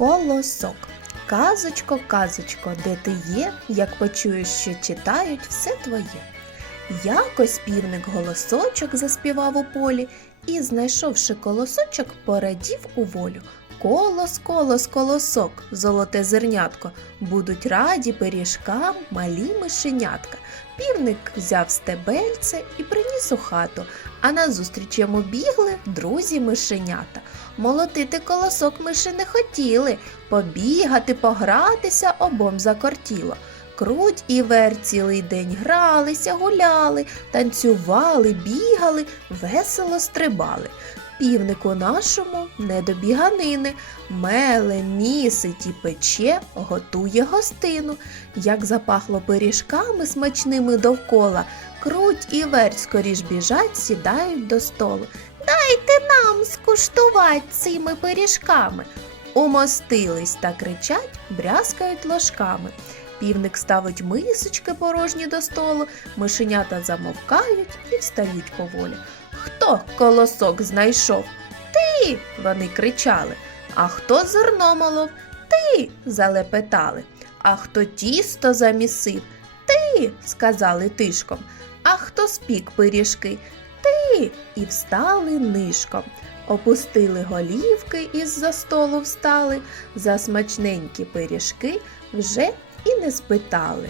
Колосок. Казочко, казочко, де ти є, як почуєш, що читають все твоє. Якось півник голосочок заспівав у полі і, знайшовши колосочок, порадів у волю. Колос, колос, колосок, золоте зернятко, будуть раді пиріжкам малі мишенятка. Півник взяв стебельце і приніс у хату, а назустріч йому бігли друзі мишенята. Молотити колосок миші не хотіли, побігати, погратися обом закортіло. Круть і вер цілий день гралися, гуляли, танцювали, бігали, весело стрибали. Півнику нашому не до біганини, меле, місить і пече, готує гостину. Як запахло пиріжками смачними довкола, круть і верть скоріш біжать, сідають до столу. Дайте нам скуштувати цими пиріжками. Умостились та кричать, брязкають ложками. Півник ставить мисочки порожні до столу, мишенята замовкають і встають поволі. Хто колосок знайшов? Ти. вони кричали. А хто зерно молов? Ти. залепетали. А хто тісто замісив? Ти. сказали тишком. А хто спік пиріжки? І встали нишком. Опустили голівки із за столу встали, за смачненькі пиріжки вже і не спитали.